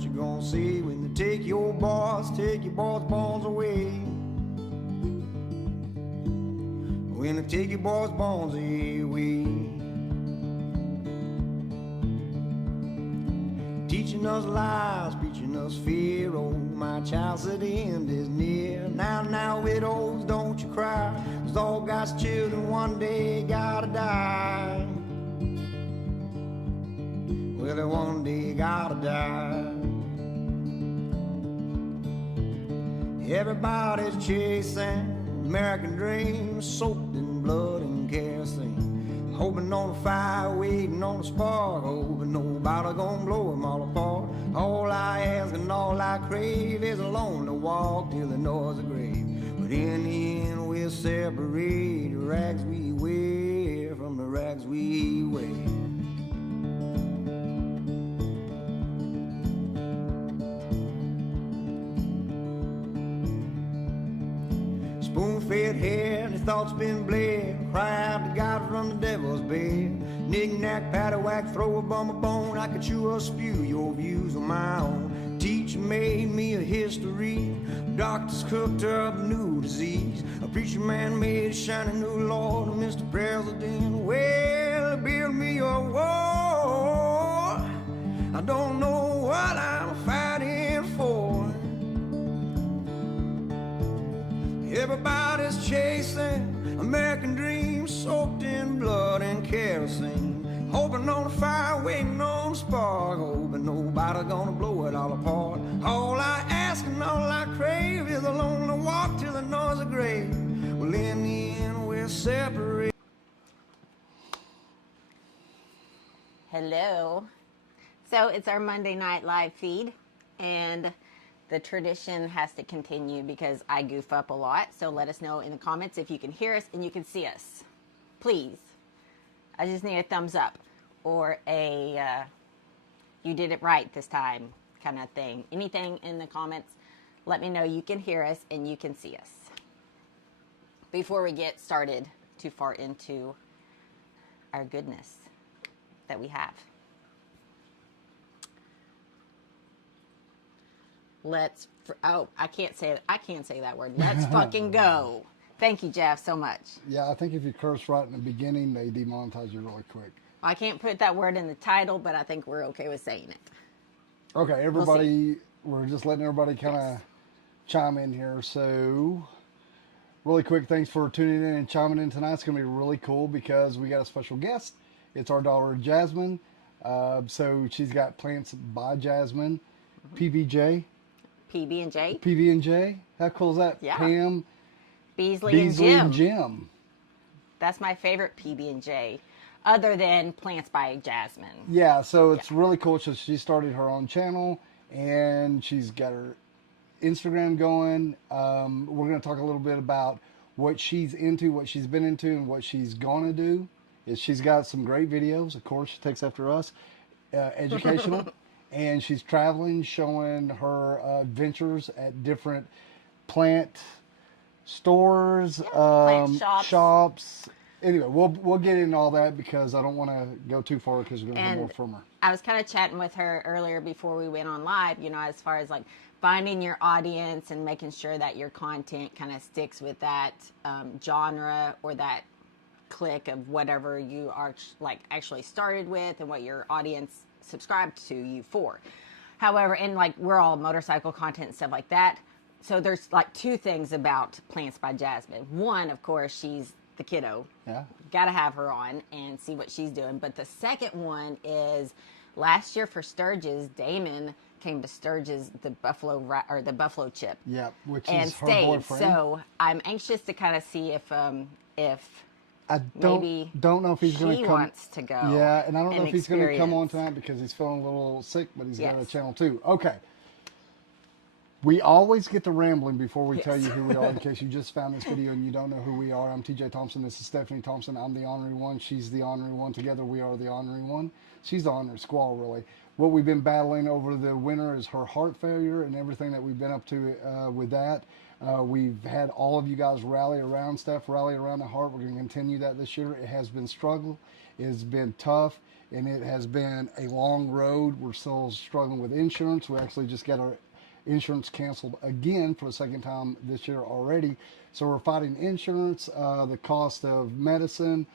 what you gonna say when they take your boys bones away. When they take your boys bones away. Teaching us lies, preaching us fear. Oh, my child said the end is near. Now, widows, don't you cry, 'cause all God's children one day gotta die. Well, they one day gotta die. Everybody's chasing American dreams, soaked in blood and kerosene. Hoping on a fire, waiting on a spark, hoping nobody gonna blow them all apart. All I ask and all I crave is a lonely walk till the noise of grave. But in the end we'll separate the rags we wear from the rags we wear. Spoon-fed hair and his thoughts been bled. Cry out to God from the devil's bed. Knick-knack, paddywhack, throw a bum a bone. I could chew or spew your views on my own. Teacher made me a history. Doctors cooked up a new disease. A preacher man made a shiny new Lord. Mr. President, well, build me a wall. I don't know what I'm fighting for. Everybody's chasing American dreams, soaked in blood and kerosene. Hoping on a fire, waiting on a spark, hoping nobody gonna blow it all apart. All I ask and all I crave is a lonely walk till the noise of grave. Well, in the end, we're separated. Hello. So it's our Monday night live feed, and the tradition has to continue because I goof up a lot. So let us know in the comments if you can hear us and you can see us. Please. I just need a thumbs up or a you did it right this time kind of thing. Anything in the comments, let me know you can hear us and you can see us. Before we get started too far into our goodness that we have. I can't say that word. Let's fucking go. Thank you, Jeff, so much. Yeah, I think if you curse right in the beginning, they demonetize you really quick. I can't put that word in the title, but I think we're okay with saying it. Okay, everybody, we're just letting everybody kind of chime in here. So, really quick, thanks for tuning in and chiming in tonight. It's going to be really cool because we got a special guest. It's our daughter, Jasmine. So, she's got Plants by Jasmine, PBJ. PB&J. PB&J. How cool is that? Yeah. Pam, Beasley and Jim. Jim. That's my favorite PB&J, other than Plants by Jasmine. Yeah, so it's really cool. So she started her own channel, and she's got her Instagram going. We're going to talk a little bit about what she's into, what she's been into, and what she's going to do. She's got some great videos. Of course, she takes after us. Educational. And she's traveling, showing her adventures at different plant stores, plant shops. Anyway, we'll get into all that because I don't want to go too far because we're going to hear more from her. I was kind of chatting with her earlier before we went on live, you know, as far as like finding your audience and making sure that your content kind of sticks with that genre or that clique of whatever you are like actually started with and what your audience subscribed to you for. However, and like we're all motorcycle content and stuff like that. So there's like two things about Plants by Jasmine. One, of course, she's the kiddo. Yeah. Got to have her on and see what she's doing. But the second one is last year for Sturgis, Damon came to Sturgis, the buffalo chip. Yeah, which and is her stayed. boyfriend. So I'm anxious to kind of see if I don't know if he's going to come. wants to go. Yeah, and I don't know if he's going to come on experience. tonight because he's feeling a little sick, but he's got a Yes. channel too. Okay. We always get to rambling before we Yes. tell you who we are in case you just found this video and you don't know who we are. I'm TJ Thompson. This is Stephanie Thompson. I'm the Ornery One. She's the Ornery One. Together we are the Ornery One. She's the Ornery Squall, really. What we've been battling over the winter is her heart failure and everything that we've been up to with that. We've had all of you guys rally around the heart. We're going to continue that this year. It has been struggle. It has been tough. and it has been a long road. We're still struggling with insurance. We actually just got our insurance canceled again for the second time this year already. So we're fighting insurance, the cost of medicine,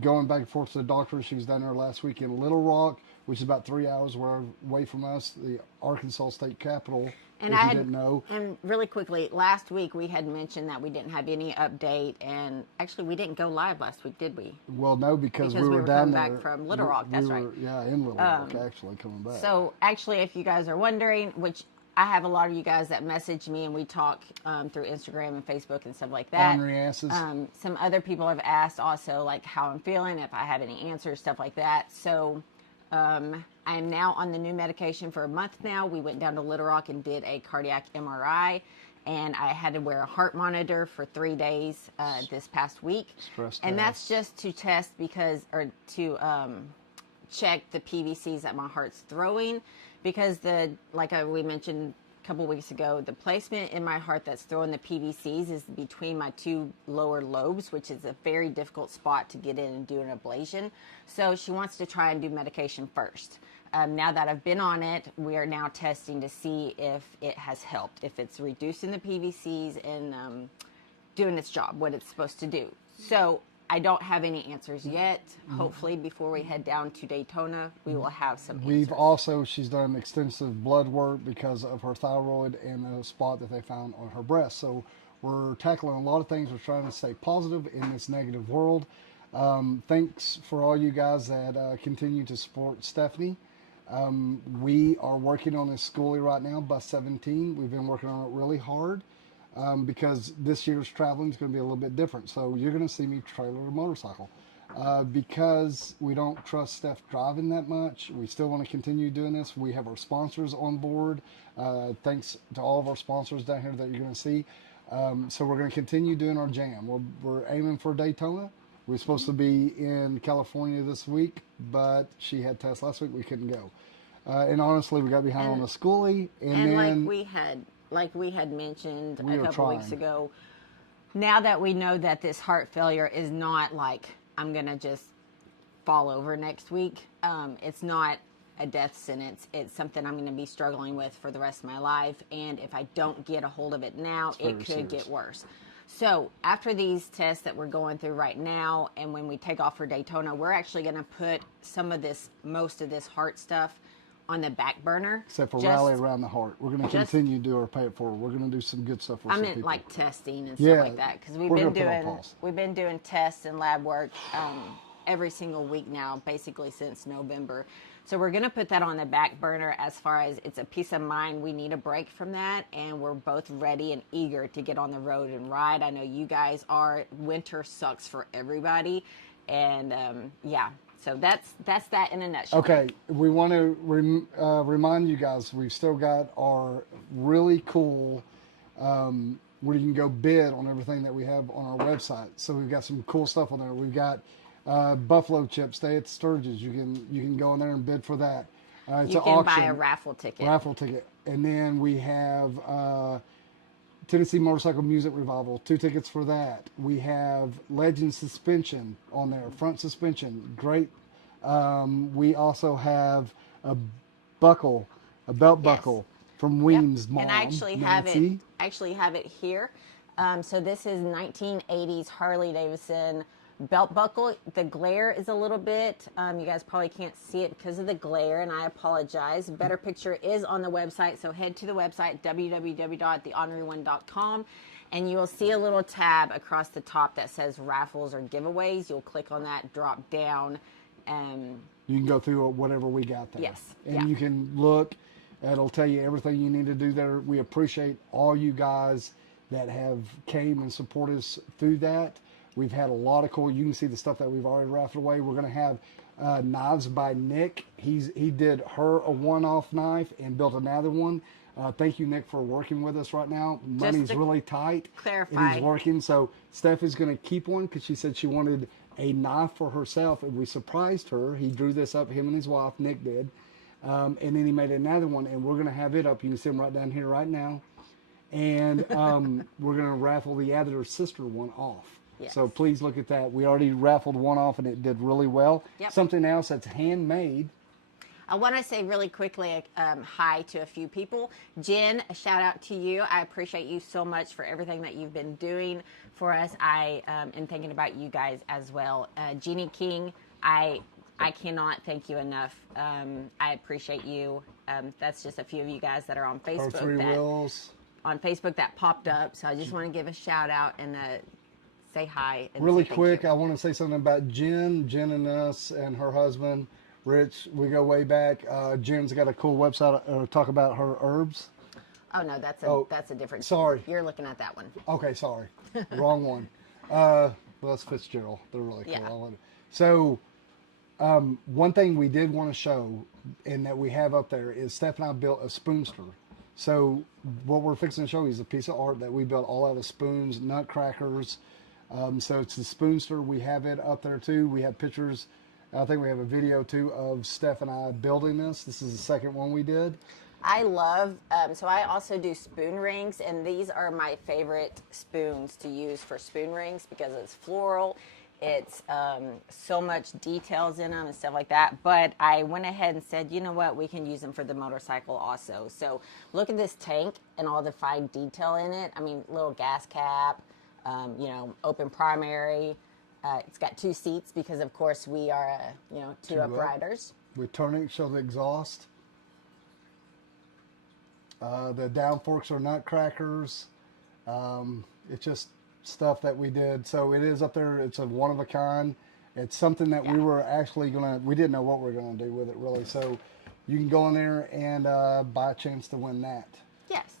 going back and forth to the doctor. She was down there last week in Little Rock, which is about 3 hours away from us, the Arkansas state capital. And if I you had, didn't know. and really quickly, last week we had mentioned that we didn't have any update, and actually we didn't go live last week, did we? Well, no, because we we were were down coming there. back from Little Rock, that's right. Yeah, in Little Rock, actually, coming back. So actually, if you guys are wondering, which I have a lot of you guys that message me and we talk through Instagram and Facebook and stuff like that. Ornery asses. Some other people have asked also like how I'm feeling, if I have any answers, stuff like that. So I am now on the new medication for a month now. We went down to Little Rock and did a cardiac MRI, and I had to wear a heart monitor for 3 days this past week. Stress and test. that's just to test to check the PVCs that my heart's throwing, because we mentioned a couple weeks ago, the placement in my heart that's throwing the PVCs is between my two lower lobes, which is a very difficult spot to get in and do an ablation. So she wants to try and do medication first. Now that I've been on it, we are now testing to see if it has helped, if it's reducing the PVCs and doing its job, what it's supposed to do. So I don't have any answers yet. Hopefully, before we head down to Daytona, we will have some answers. She's done extensive blood work because of her thyroid and a spot that they found on her breast. So we're tackling a lot of things. We're trying to stay positive in this negative world. Thanks for all you guys that continue to support Stephanie. We are working on this schoolie right now, Bus 17. We've been working on it really hard. Because this year's traveling is going to be a little bit different. So you're going to see me trailer a motorcycle. Because we don't trust Steph driving that much, we still want to continue doing this. We have our sponsors on board. Thanks to all of our sponsors down here that you're going to see. So we're going to continue doing our jam. We're aiming for Daytona. We're supposed to be in California this week, but she had tests last week. We couldn't go. And honestly, we got behind on the schoolie. And then, like we had mentioned a couple weeks ago, now that we know that this heart failure is not like I'm going to just fall over next week, it's not a death sentence. It's something I'm going to be struggling with for the rest of my life. And if I don't get a hold of it now, it could get worse. So after these tests that we're going through right now, and when we take off for Daytona, we're actually going to put most of this heart stuff on the back burner. Except for rally around the heart. We're going to continue to do our pay it forward. We're going to do some good stuff for some people. Like testing and stuff like that, because we've been doing tests and lab work every single week now, basically since November. So we're going to put that on the back burner as far as it's a peace of mind. We need a break from that, and we're both ready and eager to get on the road and ride. I know you guys are. Winter sucks for everybody, and so that's that in a nutshell. Okay, we want to remind you guys, we've still got our really cool where you can go bid on everything that we have on our website. So we've got some cool stuff on there. We've got buffalo chips, stay at Sturgis. You can go in there and bid for that. It's you an can auction, buy a raffle ticket. And then we have Tennessee Motorcycle Music Revival, 2 tickets for that. We have Legend Suspension on there, front suspension, great. We also have a belt buckle from Weems' mom. And I actually have it here. So this is 1980s Harley Davidson belt buckle. The glare is a little bit, you guys probably can't see it because of the glare, and I apologize. Better picture is on the website, so head to the website, www.theorneryone.com, and you will see a little tab across the top that says raffles or giveaways. You'll click on that, drop down, and you can go through whatever we got there. Yes. And you can look, it'll tell you everything you need to do there. We appreciate all you guys that have came and supported us through that. We've had a lot of cool, you can see the stuff that we've already raffled away. We're going to have knives by Nick. He did her a one-off knife and built another one. Thank you, Nick, for working with us right now. Money's really tight. Clarify. And he's working. So Steph is going to keep one because she said she wanted a knife for herself, and we surprised her. He drew this up, him and his wife, Nick did. And then he made another one, and we're going to have it up. You can see him right down here right now. And we're going to raffle the other sister one off. Yes. So please look at that. We already raffled one off and it did really well. Yep. Something else that's handmade. I want to say really quickly hi to a few people. Jen, a shout out to you. I appreciate you so much for everything that you've been doing for us. I am thinking about you guys as well. Jeannie King, I cannot thank you enough. I appreciate you. That's just a few of you guys that are on Our Facebook. three wheels. On Facebook that popped up. So I just want to give a shout out and say hi. And Really say thank quick, you. I want to say something about Jen. Jen and us and her husband, Rich, we go way back. Jen's got a cool website talk about her herbs. Oh no, that's a different. Sorry. You're looking at that one. Okay, sorry. Wrong one. Well, it's Fitzgerald. They're really cool. Yeah. I love it. So, one thing we did want to show and that we have up there is Steph and I built a spoonster. So, what we're fixing to show you is a piece of art that we built all out of spoons, nutcrackers. So, it's the spoonster. We have it up there too. We have pictures. I think we have a video too of Steph and I building this. This is the second one we did. I love, so I also do spoon rings, and these are my favorite spoons to use for spoon rings because it's floral. It's so much details in them and stuff like that. But I went ahead and said, you know what, we can use them for the motorcycle also. So look at this tank and all the fine detail in it. I mean, little gas cap, open primary. It's got 2 seats because, of course, we are, two upriders. We turn it, show the exhaust. The down forks are nutcrackers. It's just stuff that we did. So it is up there. It's a one of a kind. It's something that we were actually we didn't know what we were going to do with it really. So you can go in there and buy a chance to win that. Yes.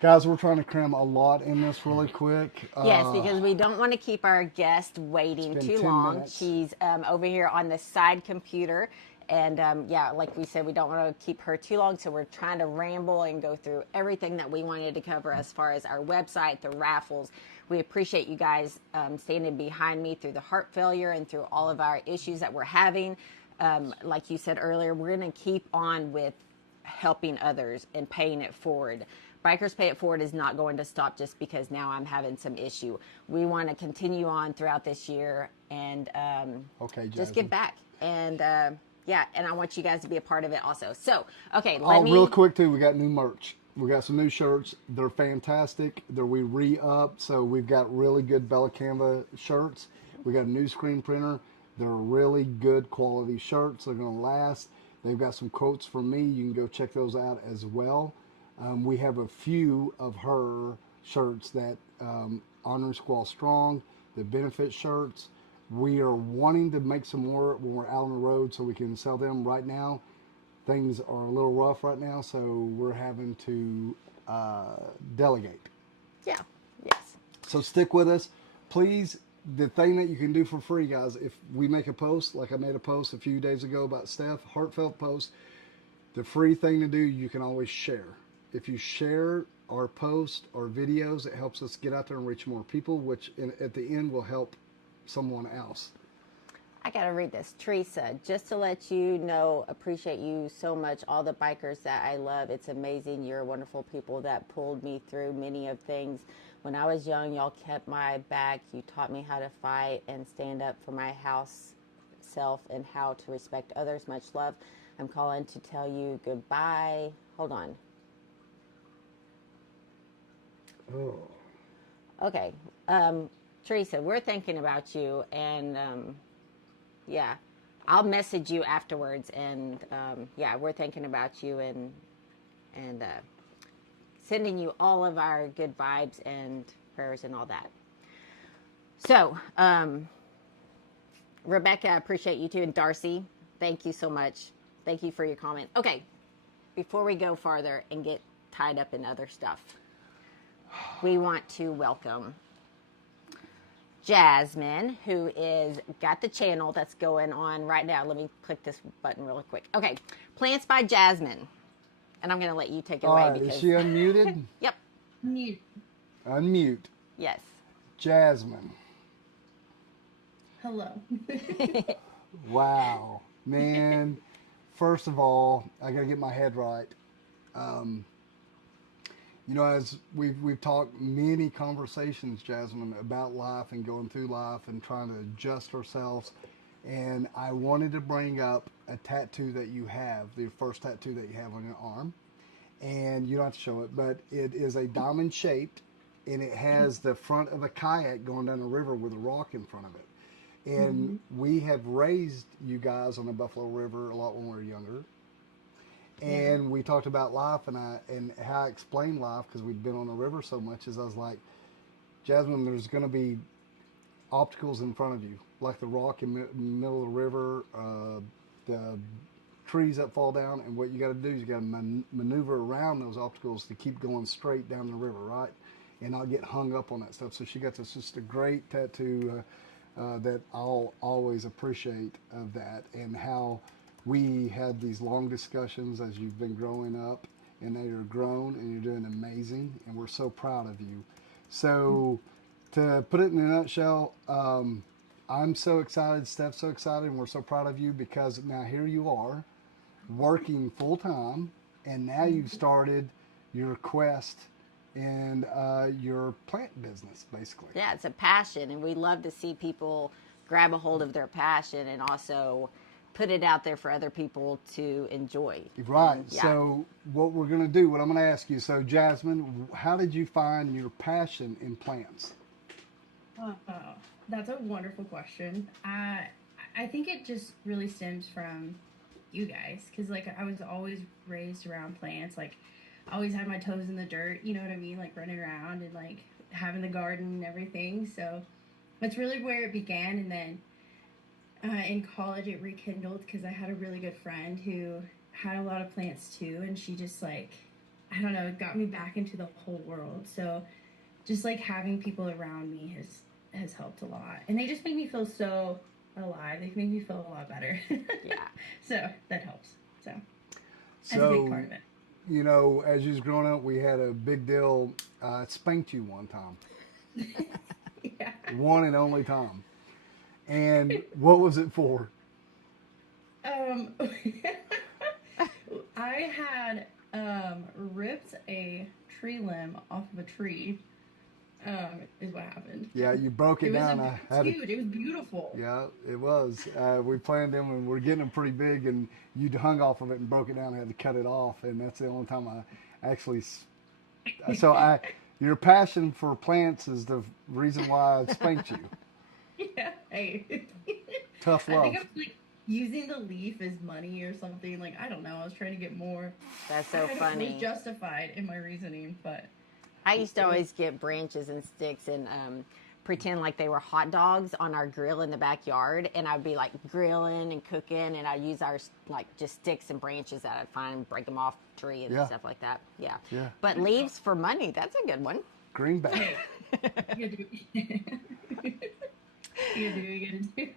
Guys, we're trying to cram a lot in this really quick. Yes, because we don't want to keep our guest waiting been too 10 long. minutes. She's over here on the side computer. And like we said, we don't want to keep her too long. So we're trying to ramble and go through everything that we wanted to cover as far as our website, the raffles. We appreciate you guys standing behind me through the heart failure and through all of our issues that we're having. Like you said earlier, we're going to keep on with helping others and paying it forward. Bikers Pay It Forward is not going to stop just because now I'm having some issue. We want to continue on throughout this year and just give back. And and I want you guys to be a part of it also. So, okay, real quick too, we got new merch. We got some new shirts. They're fantastic. We re-up, so we've got really good Bella Canva shirts. We got a new screen printer. They're really good quality shirts. They're going to last. They've got some quotes from me. You can go check those out as well. We have a few of her shirts that honor Squall Strong, the benefit shirts. We are wanting to make some more when we're out on the road so we can sell them. Right now, things are a little rough right now, so we're having to delegate. Yeah, yes. So stick with us. Please, the thing that you can do for free, guys, if we make a post, like I made a post a few days ago about Steph, heartfelt post, the free thing to do, you can always share. If you share our post or videos, it helps us get out there and reach more people, which at the end will help someone else. I got to read this. Teresa, just to let you know, appreciate you so much, all the bikers that I love. It's amazing. You're wonderful people that pulled me through many of things. When I was young, y'all kept my back. You taught me how to fight and stand up for my house self and how to respect others. Much love. I'm calling to tell you goodbye. Hold on. Oh. Okay. Teresa, we're thinking about you, and I'll message you afterwards, and we're thinking about you and sending you all of our good vibes and prayers and all that. So, Rebecca, I appreciate you too, and Darcy, thank you so much. Thank you for your comment. Okay, before we go farther and get tied up in other stuff, we want to welcome Jasmine, who is got the channel that's going on right now. Let me click this button really quick. Okay, Plants by Jasmine, and I'm going to let you take it away. Right, because is she unmuted? Yep. Mute. Unmute. Yes. Jasmine. Hello. Wow, man. First of all, I got to get my head right. You know, as we've talked many conversations, Jasmine, about life and going through life and trying to adjust ourselves. And I wanted to bring up a tattoo that you have, the first tattoo that you have on your arm. And you don't have to show it, but it is a diamond shaped, and it has the front of a kayak going down the river with a rock in front of it. And we have raised you guys on the Buffalo River a lot when we were younger. And we talked about life, and how I explained life, because we'd been on the river so much, is I was like, Jasmine, there's going to be obstacles in front of you, like the rock in the middle of the river, the trees that fall down, and what you got to do is you got to maneuver around those obstacles to keep going straight down the river, right? And not get hung up on that stuff. So she got this just a great tattoo that I'll always appreciate of that, and how we had these long discussions as you've been growing up, and now you're grown and you're doing amazing, and we're so proud of you. So to put it in a nutshell, I'm so excited, Steph's so excited, and we're so proud of you, because now here you are working full time, and now you've started your quest and your plant business, basically. Yeah, it's a passion, and we love to see people grab a hold of their passion and also put it out there for other people to enjoy. Right. And, yeah. So what we're going to do, what I'm going to ask you, so Jasmine, how did you find your passion in plants? That's a wonderful question. I think it just really stems from you guys, because like I was always raised around plants. Like I always had my toes in the dirt, you know what I mean, like running around and like having the garden and everything. So that's really where it began. And then in college it rekindled, because I had a really good friend who had a lot of plants too, and she just like, I don't know, it got me back into the whole world. So just like having people around me has helped a lot, and they just make me feel so alive. They make me feel a lot better. Yeah. So that helps. So that's a big part of it. You know, as you was growing up, we had a big deal. Spanked you one time. Yeah. One and only time. And what was it for? I had ripped a tree limb off of a tree. Is what happened. Yeah, you broke it down. It was huge. It was beautiful. Yeah, it was. We planned them, and we're getting them pretty big, and you hung off of it and broke it down and had to cut it off, and that's the only time I actually. So your passion for plants is the reason why I spanked you. Yeah. Hey. Tough love. I think I was like using the leaf as money or something. Like I don't know. I was trying to get more. That's so It funny. was justified in my reasoning, but. I used to always get branches and sticks and pretend like they were hot dogs on our grill in the backyard, and I'd be like grilling and cooking, and I'd use our like just sticks and branches that I'd find, break them off tree and Yeah. stuff like that. Yeah. Yeah. But leaves for money, that's a good one. Greenback. You gotta do. You gotta do.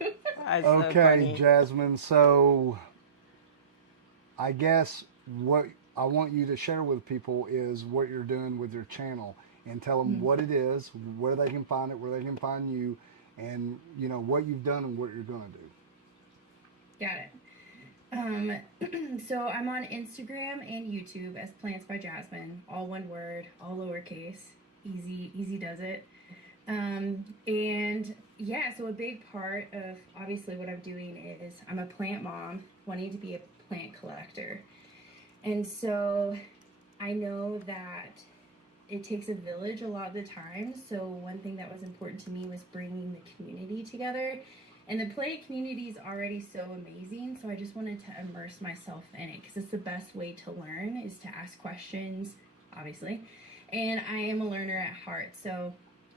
That's so Okay, funny. Jasmine. So I guess what I want you to share with people is what you're doing with your channel, and tell them what it is, where they can find it, where they can find you, and you know what you've done and what you're going to do. Got it. So I'm on Instagram and YouTube as Plants by Jasmine, all one word, all lowercase. Easy does it. And yeah, so a big part of obviously what I'm doing is I'm a plant mom wanting to be a plant collector. And so I know that it takes a village a lot of the time. So one thing that was important to me was bringing the community together. And the plant community is already so amazing. So I just wanted to immerse myself in it, because it's the best way to learn is to ask questions, obviously. And I am a learner at heart. So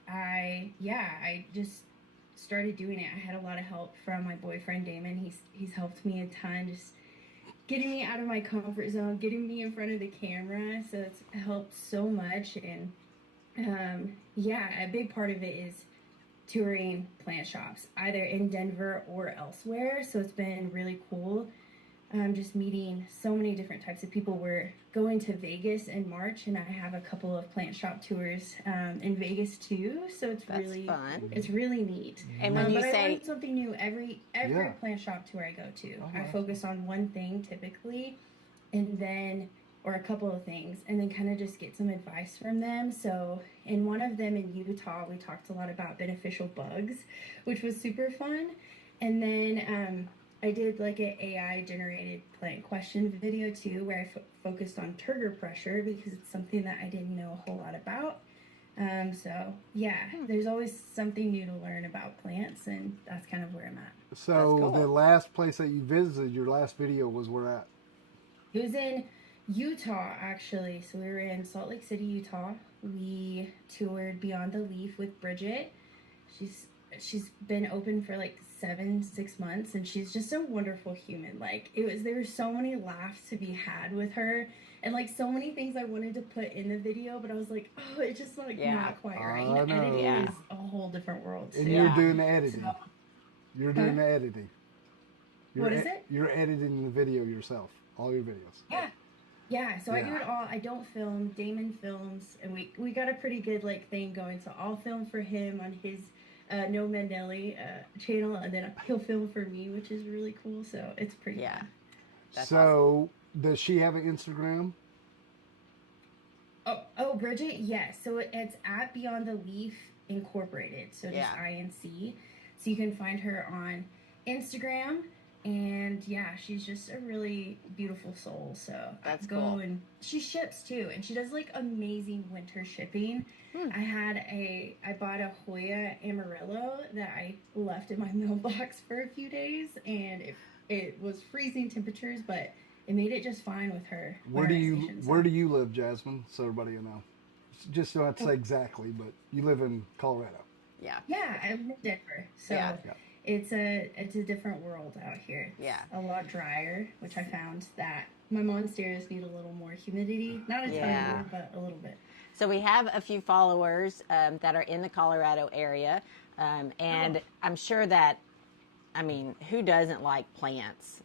I just started doing it. I had a lot of help from my boyfriend, Damon. He's helped me a ton, just getting me out of my comfort zone, getting me in front of the camera. So it's helped so much. And a big part of it is touring plant shops, either in Denver or elsewhere. So it's been really cool. Just meeting so many different types of people. We're going to Vegas in March, and I have a couple of plant shop tours in Vegas too. So it's That's really fun. It's really neat. And when you but I say learn something new every Yeah. plant shop tour I go to. Oh, I wow. focus on one thing typically, and then or a couple of things, and then kind of just get some advice from them. So in one of them in Utah, we talked a lot about beneficial bugs, which was super fun. And then I did like an AI generated plant question video too, where I focused on turgor pressure because it's something that I didn't know a whole lot about. So yeah, there's always something new to learn about plants, and that's kind of where I'm at. So cool. the last place that you visited, your last video was where at? It was in Utah, actually. So we were in Salt Lake City, Utah. We toured Beyond the Leaf with Bridget. She's been open for like 6 months, and she's just a wonderful human. Like there were so many laughs to be had with her, and like so many things I wanted to put in the video, but I was like, oh, it's just like not quite right. I And know. editing Yeah. is a whole different world. And too. you're doing the editing. So, You're doing the editing. What is it? You're editing the video yourself, all your videos. Yeah, so I do Yeah. it all. I don't film. Damon films, and we got a pretty good like thing going. So I'll film for him on his No Mandelli channel, and then he'll film for me, which is really cool. So it's pretty fun. That's So does she have an Instagram? Oh, Bridget, yes. So it's at Beyond the Leaf Incorporated. So just Yeah. INC. So you can find her on Instagram. And yeah, she's just a really beautiful soul. So That's go cool. and she ships too, and she does like amazing winter shipping. I bought a Hoya Amarillo that I left in my mailbox for a few days, and it was freezing temperatures, but it made it just fine with her. Where do you live, Jasmine? So everybody will know. Just don't have to say exactly, but you live in Colorado. Yeah. Yeah, I live in Denver, so Yeah. it's a different world out here. It's Yeah. a lot drier, which I found that my monsteras need a little more humidity. Not a ton Yeah. more, but a little bit. So we have a few followers that are in the Colorado area, and I'm sure that, I mean, who doesn't like plants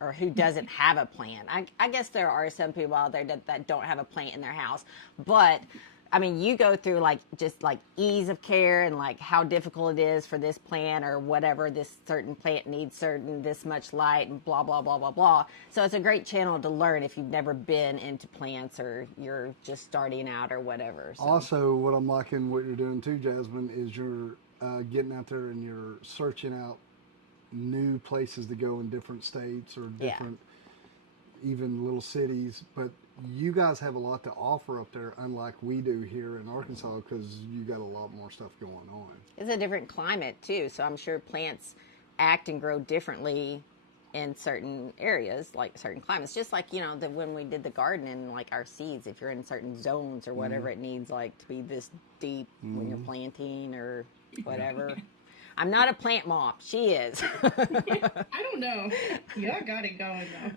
or who doesn't have a plant? I guess there are some people out there that don't have a plant in their house, but I mean, you go through like just like ease of care and like how difficult it is for this plant or whatever. This certain plant needs this much light and blah, blah, blah, blah, blah. So it's a great channel to learn if you've never been into plants or you're just starting out or whatever. So. Also, what I'm liking what you're doing too, Jasmine, is you're getting out there and you're searching out new places to go in different states or different, even little cities. But you guys have a lot to offer up there, unlike we do here in Arkansas, because you got a lot more stuff going on. It's a different climate too, so I'm sure plants act and grow differently in certain areas, like certain climates. Just like, you know, when we did the garden and like our seeds, if you're in certain zones or whatever, it needs like to be this deep when you're planting or whatever. I'm not a plant mom. She is. I don't know. Y'all got it going though.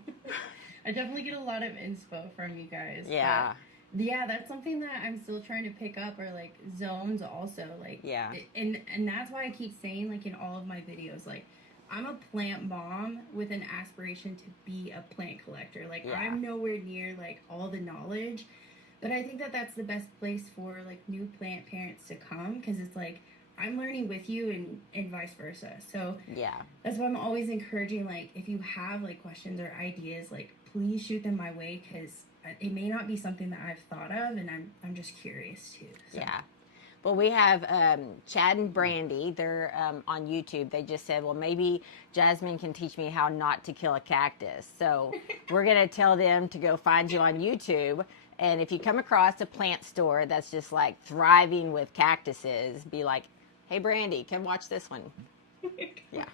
I definitely get a lot of inspo from you guys. Yeah. But yeah, that's something that I'm still trying to pick up, or like zones also. Like and that's why I keep saying, like, in all of my videos, like, I'm a plant mom with an aspiration to be a plant collector. Like, I'm nowhere near like all the knowledge, but I think that that's the best place for like new plant parents to come, because it's like I'm learning with you and vice versa. So that's why I'm always encouraging, like, if you have like questions or ideas, like, please shoot them my way, because it may not be something that I've thought of, and I'm just curious too. So. Yeah. Well, we have Chad and Brandy. They're on YouTube. They just said, well, maybe Jasmine can teach me how not to kill a cactus. So we're going to tell them to go find you on YouTube. And if you come across a plant store that's just like thriving with cactuses, be like, hey, Brandy, come watch this one. Yeah.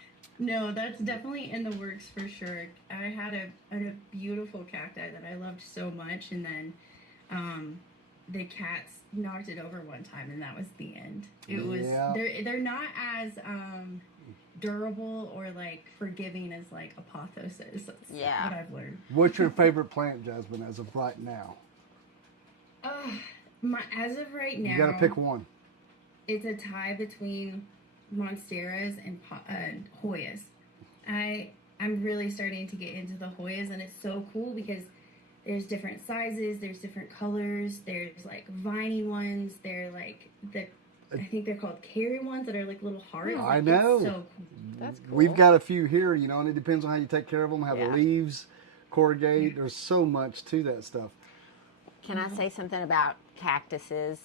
No, that's definitely in the works for sure. I had a beautiful cacti that I loved so much, and then the cats knocked it over one time, and that was the end. It was they're not as durable or like forgiving as like apothos is. That's what I've learned. What's your favorite plant, Jasmine, as of right now? As of right now, You got to pick one. It's a tie between monsteras and Hoyas. I'm really starting to get into the Hoyas, and it's so cool because there's different sizes, there's different colors, there's like viney ones, they're like I think they're called carry ones that are like little hearts. I know. It's so cool. That's cool. We've got a few here, you know, and it depends on how you take care of them, how the leaves corrugate. There's so much to that stuff. Can I say something about cactuses?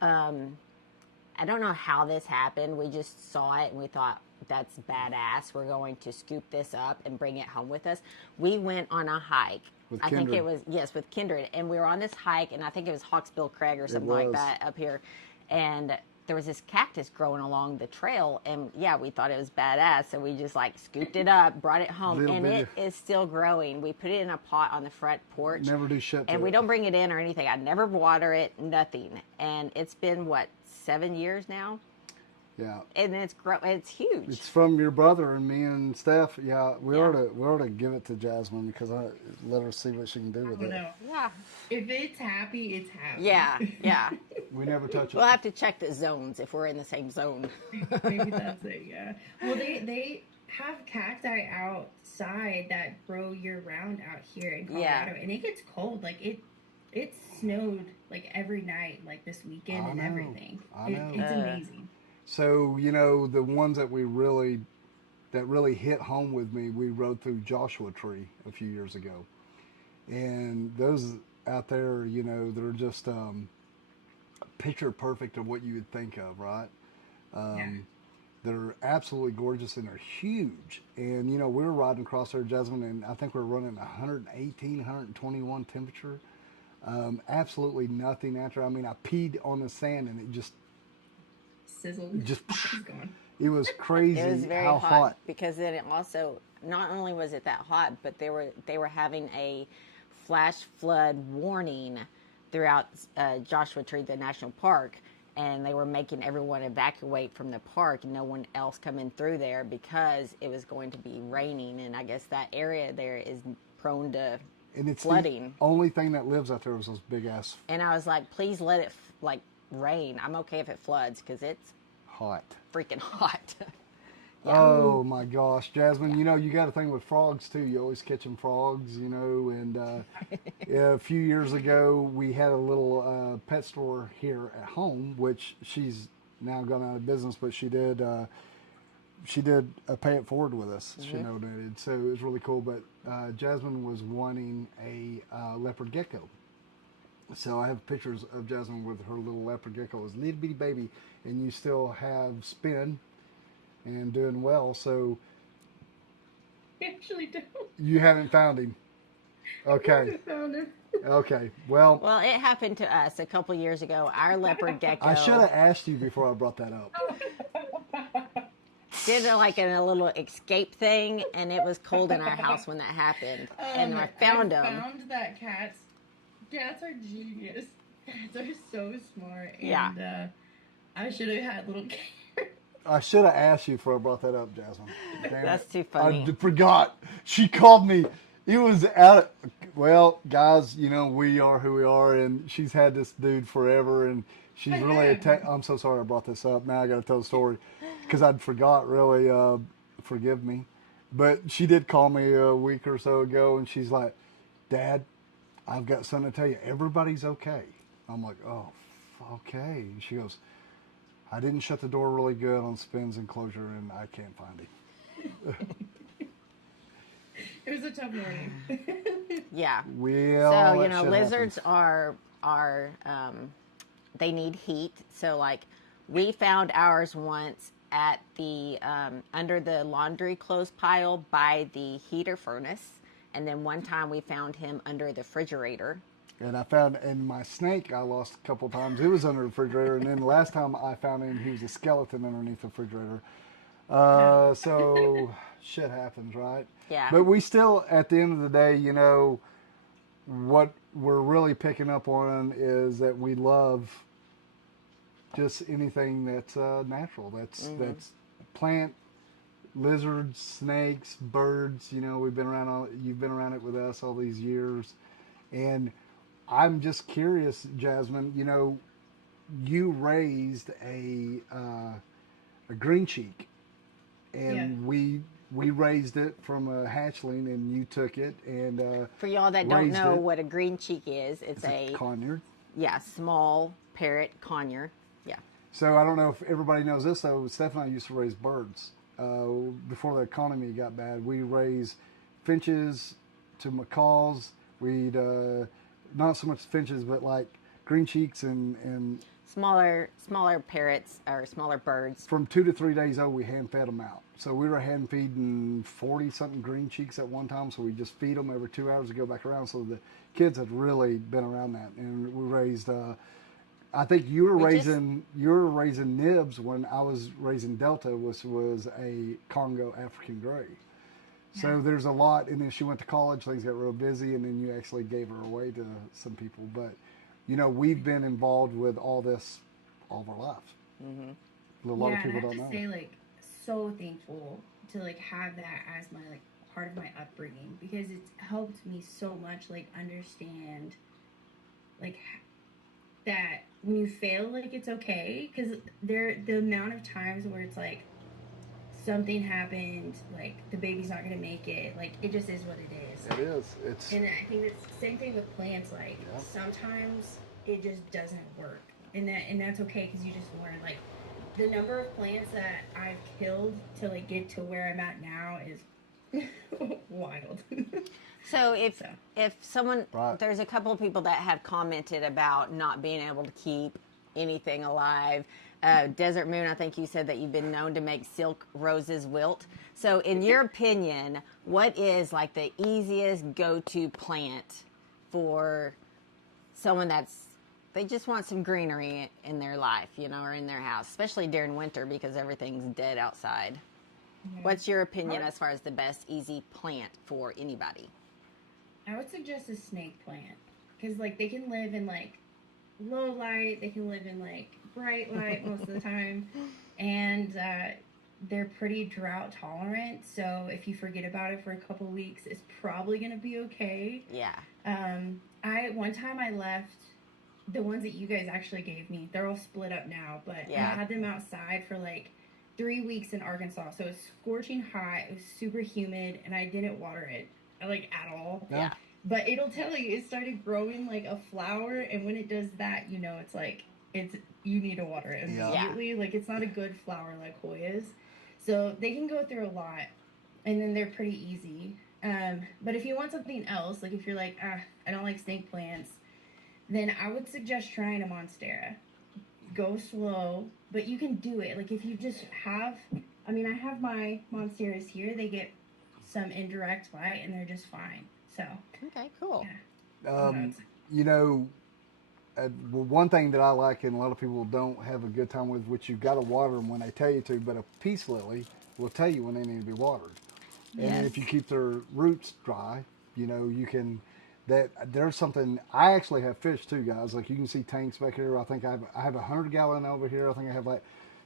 I don't know how this happened. We just saw it and we thought, that's badass. We're going to scoop this up and bring it home with us. We went on a hike. With I think Kindred. it was, yes, with Kindred. And we were on this hike, and I think it was Hawksbill Crag or something like was. that up here. And there was this cactus growing along the trail. And yeah, we thought it was badass. So we just like scooped it up, brought it home, Little and bit it is still growing. We put it in a pot on the front porch. Never do shit to And we it. don't bring it in or anything. I never water it, nothing. And it's been, what, 7 years now? Yeah. And it's huge. It's from your brother and me and Steph. Yeah, we ought to give it to Jasmine because I let her see what she can do with I it. don't know. Yeah. If it's happy, it's happy. Yeah, yeah. We never touch it. We'll have to check the zones if we're in the same zone. Maybe that's it, yeah. Well, they have cacti outside that grow year round out here in Colorado, Yeah. and it gets cold. Like it snowed like every night, like this weekend I and know. everything. I know. It's amazing. So the ones that really hit home with me, we rode through Joshua Tree a few years ago, and those out there, they're just picture perfect of what you would think of, right? Yeah. They're absolutely gorgeous and they're huge. And we were riding across there, Jasmine, and I think we were running 118, 121 temperature. Absolutely nothing after. I mean, I peed on the sand and it just Sizzled. Just It's gone. it was crazy It was very how hot. because then it also, not only was it that hot, but they were having a flash flood warning throughout Joshua Tree, the national park, and they were making everyone evacuate from the park and no one else coming through there because it was going to be raining, and I guess that area there is prone to And it's flooding. the only thing that lives out there was those big ass And I was like, please let it rain. I'm okay if it floods because it's hot. freaking hot. Oh my gosh, Jasmine, you got a thing with frogs too. You always catching frogs, and a few years ago we had a little pet store here at home, which she's now gone out of business, but she did pay it forward with us. She donated, so it was really cool. But Jasmine was wanting a leopard gecko. So I have pictures of Jasmine with her little leopard gecko. It was a little bitty baby, and you still have Spin and doing well. So I actually don't. you haven't found him. Okay. I found him. Okay. Well, Well, it happened to us a couple years ago. Our leopard gecko I should have asked you before I brought that up. did a little escape thing, and it was cold in our house when that happened. And I found him. Found that cats are genius. Cats are so smart. And, Yeah. I should have had little I should have asked you before I brought that up, Jasmine. Damn That's it. too funny. I forgot. She called me. It was out. Well, guys, we are who we are, and she's had this dude forever, and she's really. I'm so sorry I brought this up. Now I got to tell the story because I'd forgot. Really, forgive me, but she did call me a week or so ago, and she's like, "Dad, I've got something to tell you. Everybody's okay." I'm like, "Oh, okay." And she goes, "I didn't shut the door really good on Spin's enclosure, and I can't find him." It was a tough morning. Yeah. Well, So, that shit lizards happens. are they need heat. So we found ours once at the under the laundry clothes pile by the heater furnace, and then one time we found him under the refrigerator. And I found, and my snake I lost a couple times. It was under the refrigerator, and then the last time I found him, he was a skeleton underneath the refrigerator. So shit happens, right? Yeah. But we still, at the end of the day, what we're really picking up on is that we love just anything that's natural. That's plant, lizards, snakes, birds. We've been around. You've been around it with us all these years, and I'm just curious, Jasmine. You raised a green cheek, and we raised it from a hatchling, and you took it and For y'all that don't raised know it. what a green cheek is, it's a a conure. small parrot conure. Yeah. So I don't know if everybody knows this though. Steph and I used to raise birds before the economy got bad. We raised finches, to macaws. We'd not so much finches, but like green cheeks and Smaller parrots or smaller birds. from 2 to 3 days old, we hand fed them out. So we were hand feeding 40 something green cheeks at one time. So we just feed them every 2 hours to go back around. So the kids had really been around that, and we raised. I think you were raising nibs when I was raising Delta, which was a Congo African Gray. So there's a lot, and then she went to college. Things got real busy, and then you actually gave her away to some people. But you know, we've been involved with all this all of our life. Mm-hmm. A lot of people don't know. I have to say, like, so thankful to like have that as my like part of my upbringing, because it's helped me so much like understand like that when you fail, like it's okay, because the amount of times where it's like something happened, like the baby's not gonna make it, like it just is what it is. It is. It's. And I think it's the same thing with plants. Like sometimes it just doesn't work, and that's okay, because you just learn. Like the number of plants that I've killed to like get to where I'm at now is wild. So if someone, Right. there's a couple of people that have commented about not being able to keep anything alive. Desert Moon, I think you said that you've been known to make silk roses wilt. So in your opinion, what is like the easiest go-to plant for someone they just want some greenery in their life, you know, or in their house, especially during winter because everything's dead outside? Mm-hmm. What's your opinion as far as the best easy plant for anybody? I would suggest a snake plant, because like they can live in like low light, they can live in like bright light most of the time, and they're pretty drought tolerant, so if you forget about it for a couple weeks, it's probably gonna be okay. Yeah. One time I left the ones that you guys actually gave me, they're all split up now, but I had them outside for like 3 weeks in Arkansas, so it's scorching hot, it was super humid, and I didn't water it like at all. Yeah. But it'll tell you it started growing like a flower, and when it does that, you know it's like you need to water it immediately. Yeah. Like it's not a good flower like Hoya's. So they can go through a lot, and then they're pretty easy. But if you want something else, like if you're like, I don't like snake plants, then I would suggest trying a monstera. Go slow, but you can do it. Like if you just have, I have my monsteras here. They get some indirect light, and they're just fine. So okay, cool. Yeah. You know, one thing that I like, and a lot of people don't have a good time with, which you've got to water them when they tell you to, but a peace lily will tell you when they need to be watered. Yes. And if you keep their roots dry, you know, you can. There's something. I actually have fish too, guys. Like you can see tanks back here. I think I have 100 gallon over here. I think I have like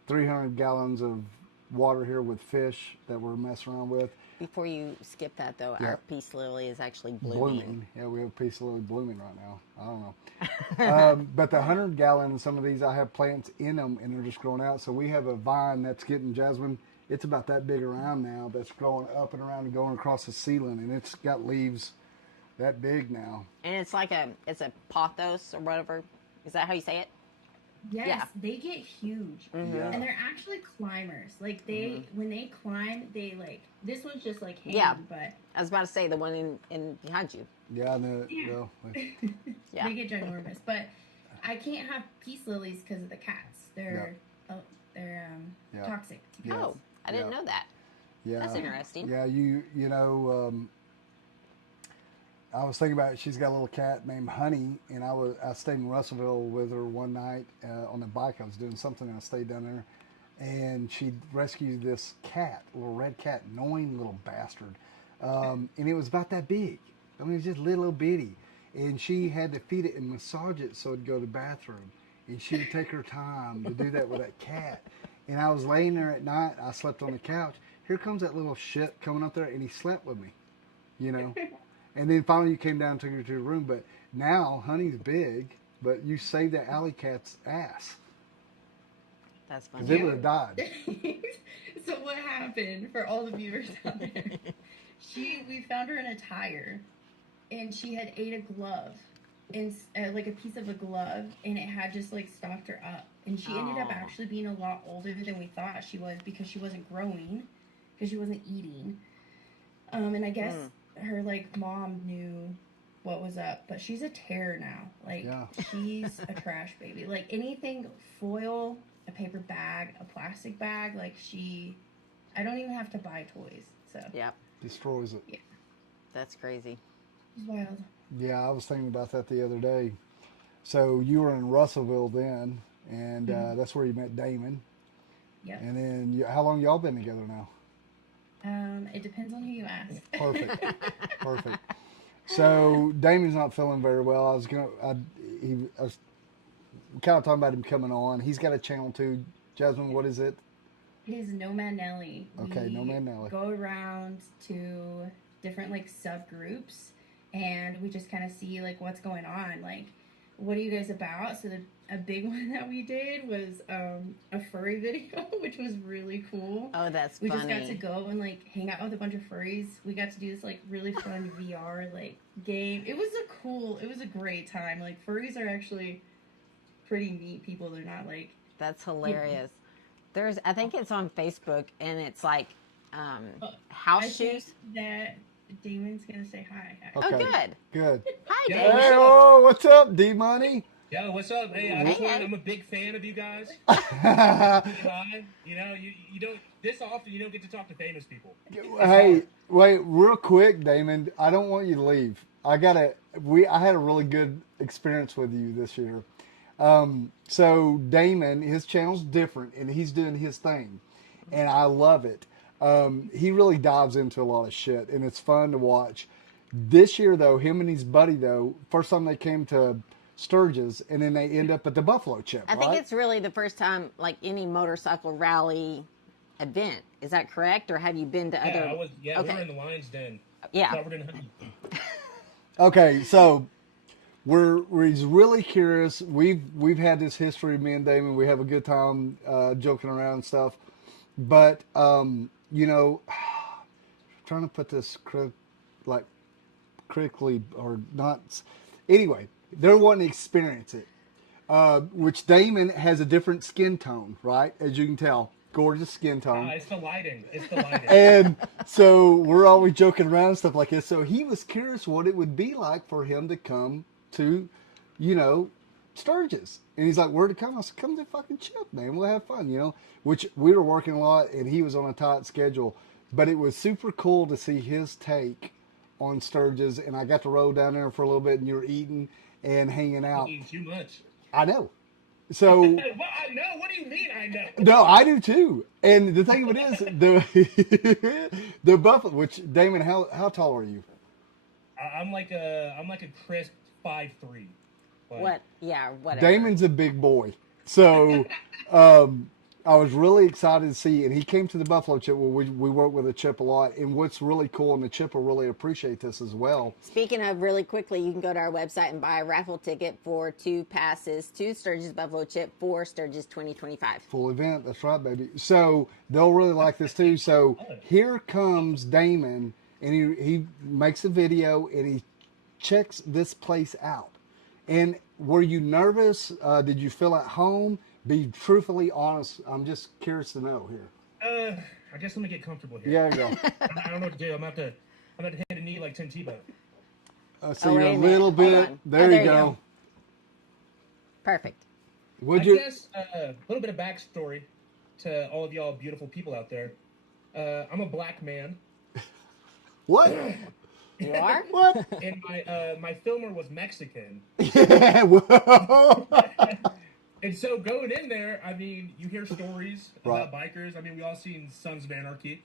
300 gallons of water here with fish that we're messing around with. Before you skip that, though, our peace lily is actually blooming. Yeah, we have peace lily blooming right now. I don't know. But the 100 gallon, some of these, I have plants in them, and they're just growing out. So we have a vine that's getting jasmine. It's about that big around now, that's growing up and around and going across the ceiling, and it's got leaves that big now. And it's like it's a pothos or whatever. Is that how you say it? Yes, they get huge. Mm-hmm. Yeah. And they're actually climbers. Like when they climb, they like, this one's just like hanging, but I was about to say the one in behind you. Yeah, they get ginormous. But I can't have peace lilies because of the cats. They're toxic. Yeah. Oh, I didn't know that. Yeah, that's interesting. Yeah, you know. I was thinking about it. She's got a little cat named Honey, and I stayed in Russellville with her one night on the bike. I was doing something, and I stayed down there, and she rescued this cat, a little red cat, annoying little bastard, and it was about that big. I mean, it was just little bitty, and she had to feed it and massage it so it'd go to the bathroom, and she would take her time to do that with that cat. And I was laying there at night. I slept on the couch. Here comes that little shit coming up there, and he slept with me, you know. And then finally you came down and took her to your room. But now Honey's big, but you saved that alley cat's ass. That's funny. Because it would have died. So what happened for all the viewers out there? We found her in a tire, and she had ate a glove, and like a piece of a glove, and it had just like stopped her up. And she ended up actually being a lot older than we thought she was, because she wasn't growing, because she wasn't eating. And I guess her like mom knew what was up, but she's a terror now. Like Yeah. she's a trash baby. Like anything foil, a paper bag, a plastic bag, like I don't even have to buy toys. So Yep. Destroys it. yeah, That's crazy. it's wild. Yeah, I was thinking about that the other day. So you were in Russellville then, and that's where you met Damon. Yep. And then how long y'all been together now? It depends on who you ask. Perfect. Perfect. So Damon's not feeling very well. I was kind of talking about him coming on. He's got a channel too. Jasmine, what is it? It is Nomad Nelly. Okay, Nomad Nelly. Go around to different like subgroups, and we just kind of see like what's going on. Like, what are you guys about? So a big one that we did was a furry video, which was really cool. Oh, that's We funny. just got to go and like hang out with a bunch of furries. We got to do this like really fun VR like game. It was a great time. Like furries are actually pretty neat people. They're not like That's hilarious. I think it's on Facebook, and it's like house I think shoes. that Damon's gonna say hi. Oh, good. Good. Hi, Yeah. David. Hey, oh, what's up, D-Money? Yo, what's up? Hey, I'm a big fan of you guys. Hi. You know, you don't this often. You don't get to talk to famous people. Hey, wait, real quick, Damon. I don't want you to leave. I had a really good experience with you this year. So Damon, his channel's different, and he's doing his thing, and I love it. He really dives into a lot of shit, and it's fun to watch. This year, though, him and his buddy, first time they came to Sturgis, and then they end up at the Buffalo Chip. I think it's really the first time, like any motorcycle rally event. Is that correct, or have you been to other? We Okay. were in the Lion's Den. Yeah. Covered in honey. Okay, so we're really curious. We've had this history, me and Damon. We have a good time joking around and stuff, but you know, trying to put this critically or not. Anyway, they're wanting to experience it, which Damon has a different skin tone, right? As you can tell, gorgeous skin tone. It's the lighting. It's the lighting. And so we're always joking around and stuff like this. So he was curious what it would be like for him to come to, you know, Sturgis. And he's like, where to come? I said, come to fucking Chip, man. We'll have fun, you know. Which we were working a lot, and he was on a tight schedule. But it was super cool to see his take on Sturgis. And I got to roll down there for a little bit, and you were eating and hanging out. Eating too much. I know. So... Well, I know. What do you mean? I know. No, I do too. And the thing of it is, the Buffalo. Which Damon, how tall are you? I'm like a crisp 5'3". What? Yeah, whatever. Damon's a big boy, so I was really excited to see. And he came to the Buffalo Chip where we work with the Chip a lot. And what's really cool, and the Chip will really appreciate this as well. Speaking of, really quickly, you can go to our website and buy a raffle ticket for 2 passes to Sturgis Buffalo Chip for Sturgis 2025. Full event, that's right, baby. So they'll really like this too. So here comes Damon, and he makes a video and he checks this place out. And were you nervous? Did you feel at home? Be truthfully honest. I'm just curious to know here. I guess let me get comfortable here. Yeah, there you go. I don't know what to do. I'm about to hit a knee like Tim Tebow. So Oh, you're wait a a minute. little Hold bit. on. There Oh, you go. Perfect. Would I you? guess a little bit of backstory to all of y'all beautiful people out there. I'm a black man, What? You are? What? and my filmer was Mexican. Yeah. Whoa. And so going in there, I mean, you hear stories about Right. bikers. I mean, we all seen Sons of Anarchy.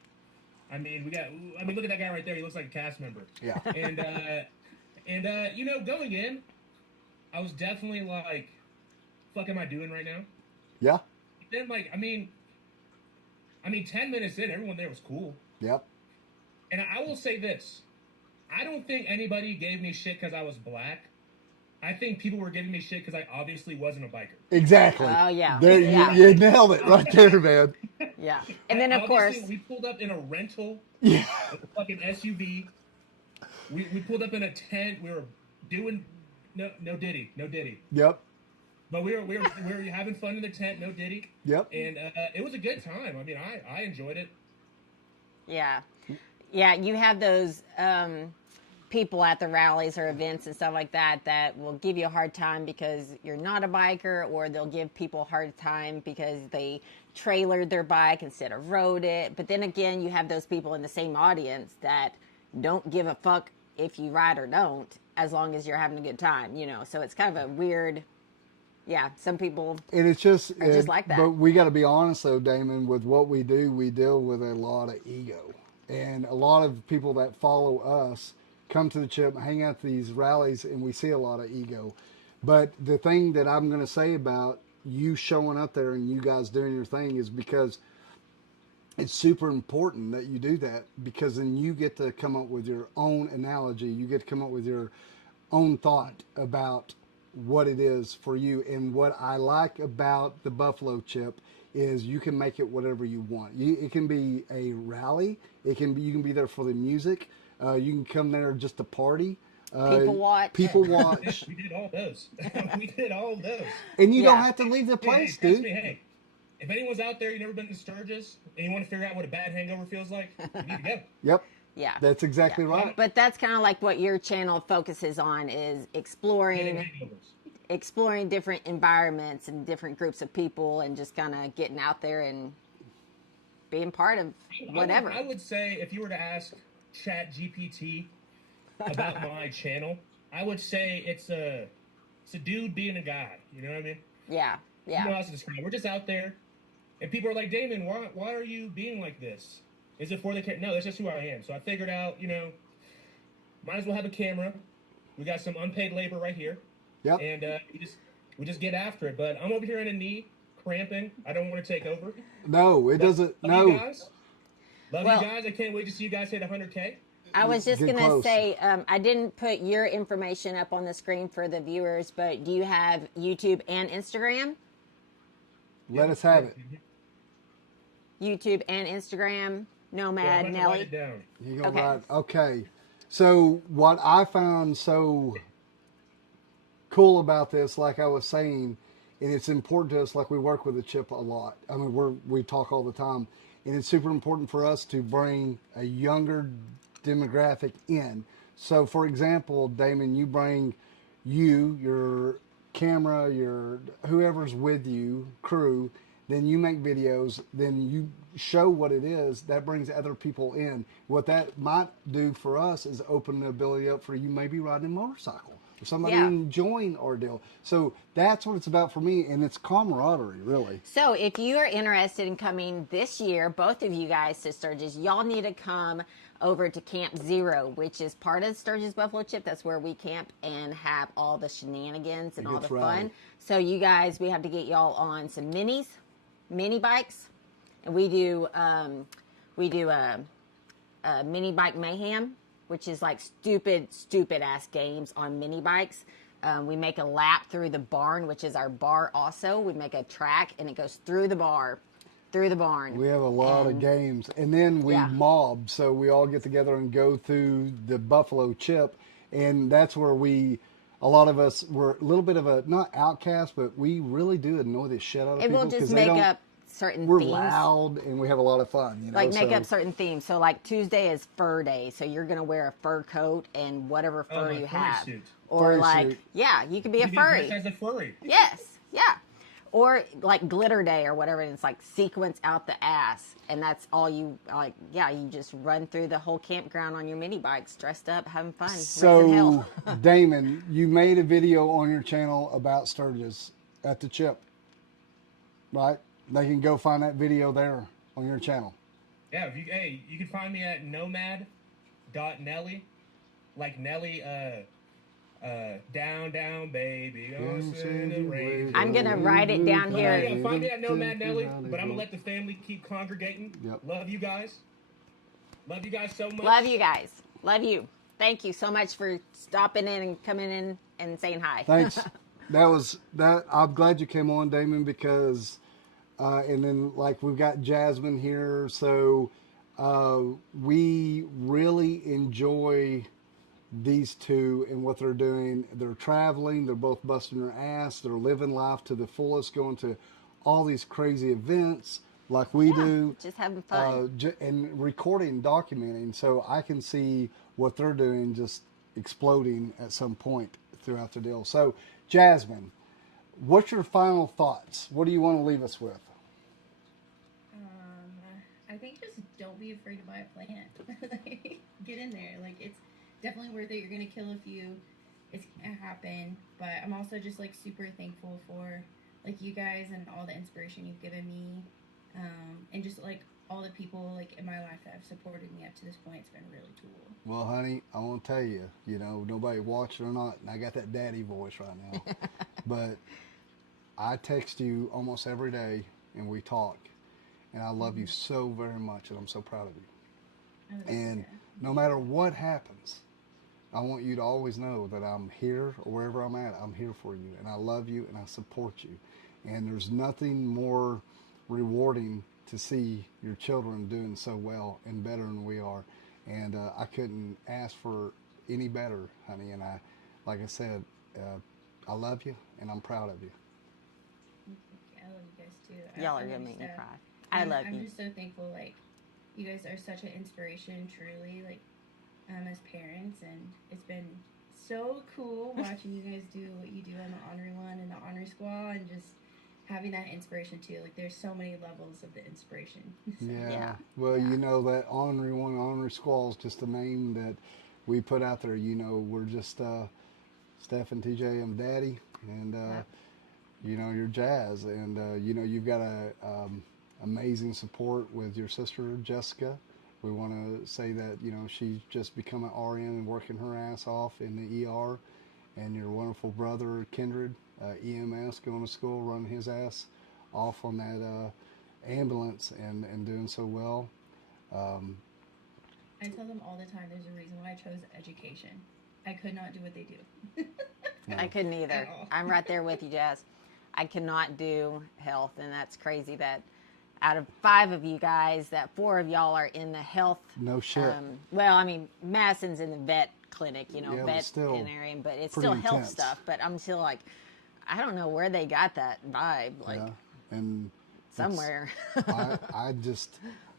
I mean, look at that guy right there. He looks like a cast member. Yeah. And you know, going in, I was definitely like, "Fuck, am I doing right now?" Yeah. Then, like, I mean, 10 minutes in, everyone there was cool. Yep. And I will say this: I don't think anybody gave me shit because I was black. I think people were giving me shit because I obviously wasn't a biker. Exactly. Oh, yeah. There, Yeah. you nailed it right there, man. Yeah. And then, of course, Obviously, we pulled up in a rental, Yeah. a fucking SUV. We pulled up in a tent. We were doing no Diddy. Yep. But we were having fun in the tent, no Diddy. Yep. And it was a good time. I mean, I enjoyed it. yeah. Yeah, you have those people at the rallies or events and stuff like that that will give you a hard time because you're not a biker, or they'll give people a hard time because they trailered their bike instead of rode it. But then again, you have those people in the same audience that don't give a fuck if you ride or don't, as long as you're having a good time, you know. So it's kind of a weird, yeah, some people And it's just, are just like that. But we got to be honest though, Damon, with what we do, we deal with a lot of ego. And a lot of people that follow us come to the chip, hang out at these rallies, and we see a lot of ego. But the thing that I'm going to say about you showing up there and you guys doing your thing is because it's super important that you do that, because then you get to come up with your own analogy. You get to come up with your own thought about what it is for you. And what I like about the Buffalo Chip is you can make it whatever you want. It can be a rally. You can be there for the music. You can come there just to party. People watch. People watch. We did all those. We did all those. And you Yeah. don't have to leave the place, hey, trust dude. me, hey, if anyone's out there, you've never been to Sturgis, and you want to figure out what a bad hangover feels like, you need to go. Yep. Yeah. That's exactly right. But that's kind of like what your channel focuses on, is Getting exploring hangovers. different environments and different groups of people, and just kind of getting out there and being part of whatever. I would say if you were to ask ChatGPT about my channel, I would say it's a dude being a guy. You know what I mean? Yeah. You know how else to describe it. We're just out there, and people are like, Damon, why are you being like this? Is it for the camera? No, that's just who I am. So I figured out, might as well have a camera. We got some unpaid labor right here. Yep. And we just get after it. But I'm over here in a knee, cramping. I don't want to take over. No, it doesn't. Love No. you guys. Love Well- you guys. I can't wait to see you guys hit 100K. I was just Get going to close. say, I didn't put your information up on the screen for the viewers, but do you have YouTube and Instagram? Let us have it. YouTube and Instagram, Yeah, Nomad I'm gonna write Nelly. it down. You go Okay. right. Okay. So what I found so cool about this, like I was saying, and it's important to us, like we work with the chip a lot. I mean, we talk all the time, and it's super important for us to bring a younger demographic in. So, for example, Damon, you bring your camera, your whoever's with you, crew, then you make videos, then you show what it is. That brings other people in. What that might do for us is open the ability up for you maybe riding a motorcycle or somebody Yeah. enjoying our deal. So that's what it's about for me, and it's camaraderie, really. So if you are interested in coming this year, both of you guys, to Sturgis, y'all need to come over to Camp Zero, which is part of Sturgis Buffalo Chip. That's where we camp and have all the shenanigans and all the gets fun. rowdy. So you guys, we have to get y'all on some mini bikes, and we do a mini bike mayhem, which is like stupid ass games on mini bikes. We make a lap through the barn, which is our bar also. We make a track, and it goes through the barn. We have a lot of games, and then we Yeah. mob. So we all get together and go through the Buffalo Chip, and that's where a lot of us were a little bit of a not outcast, but we really do annoy the shit out of And people we'll just they make don't. up certain We're themes. loud and we have a lot of fun. You know, Like make so- up certain themes. So like Tuesday is fur day, so you're gonna wear a fur coat and whatever Oh, fur my you furry have. suit. Or Furry like suit. yeah, you could be a You be furry. dressed as a furry. Yes, yeah. Or like glitter day or whatever, and it's like sequence out the ass, and that's all you like. Yeah, you just run through the whole campground on your mini bikes, dressed up, having fun, raising So, hell. Damon, you made a video on your channel about Sturgis at the Chip, right? They can go find that video there on your channel. Yeah, you can find me at nomad.nelly, like Nelly, down, baby, gonna send the rain. I'm gonna write it down here. Yeah, find me at Nomad Nelly, but I'm gonna let the family keep congregating. Yep. Love you guys. Love you guys so much. Love you guys. Love you. Thank you so much for stopping in and coming in and saying hi. Thanks. I'm glad you came on, Damon, because, and then like we've got Jasmine here, so we really enjoy these two and what they're doing. They're traveling. They're both busting their ass. They're living life to the fullest, going to all these crazy events like we do. Just having fun. And recording, documenting, so I can see what they're doing just exploding at some point throughout the deal. So, Jasmine, what's your final thoughts? What do you want to leave us with? I think just don't be afraid to buy a plant. Like, get in there. Like, it's definitely worth it. You're gonna kill a few. It's gonna happen. But I'm also just like super thankful for like you guys and all the inspiration you've given me, and just like all the people like in my life that have supported me up to this point. It's been really cool. Well, honey, I want to tell you, you know, nobody watching or not, and I got that daddy voice right now, but I text you almost every day, and we talk, and I love you so very much, and I'm so proud of you. Oh, that's And good. no matter what happens, I want you to always know that I'm here or wherever I'm at, I'm here for you, and I love you, and I support you. And there's nothing more rewarding to see your children doing so well and better than we are. And I couldn't ask for any better, honey. And like I said, I love you, and I'm proud of you. I love you guys too. Y'all are I gonna love make me stuff. cry. I love I'm you. just so thankful. Like, you guys are such an inspiration, truly. Like, as parents, and it's been so cool watching you guys do what you do on the Ornery One and the Ornery Squad, and just having that inspiration too. Like, there's so many levels of the inspiration. So, Yeah. Yeah. Well, Yeah. you know that Ornery One, Ornery Squall is just a name that we put out there. You know, we're just Steph and TJ and Daddy, and Yep. you know, you're Jazz, and you know, you've got a amazing support with your sister Jessica. We want to say that, you know, she's just become an RN and working her ass off in the ER, and your wonderful brother Kindred, EMS, going to school, running his ass off on that ambulance and doing so well. I tell them all the time there's a reason why I chose education. I could not do what they do. I couldn't either. At all. I'm right there with you, Jazz. I cannot do health, and that's crazy that out of 5 of you guys, that 4 of y'all are in the health. No shit. Well, I mean, Madison's in the vet clinic, you know, Yeah, but still veterinarian, but it's pretty still health intense. stuff. But I'm still like, I don't know where they got that vibe, like Yeah. And it's- somewhere.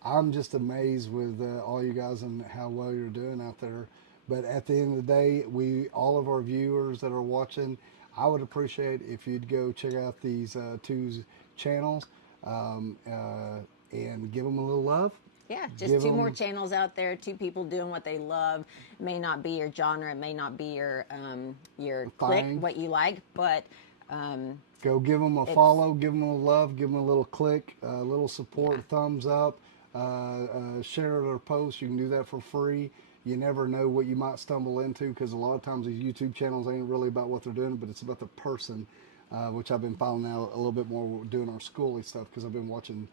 I'm just amazed with all you guys and how well you're doing out there. But at the end of the day, all of our viewers that are watching, I would appreciate if you'd go check out these 2 channels and give them a little love. Yeah, just Give 2 more 'em- channels out there, 2 people doing what they love. It may not be your genre, it may not be your click, Fine. what you like, but Go give them a follow, give them a love, give them a little click, a little support, Yeah. thumbs up, share their posts. You can do that for free. You never know what you might stumble into, because a lot of times these YouTube channels ain't really about what they're doing, but it's about the person, which I've been following now a little bit more doing our schooly stuff, because I've been watching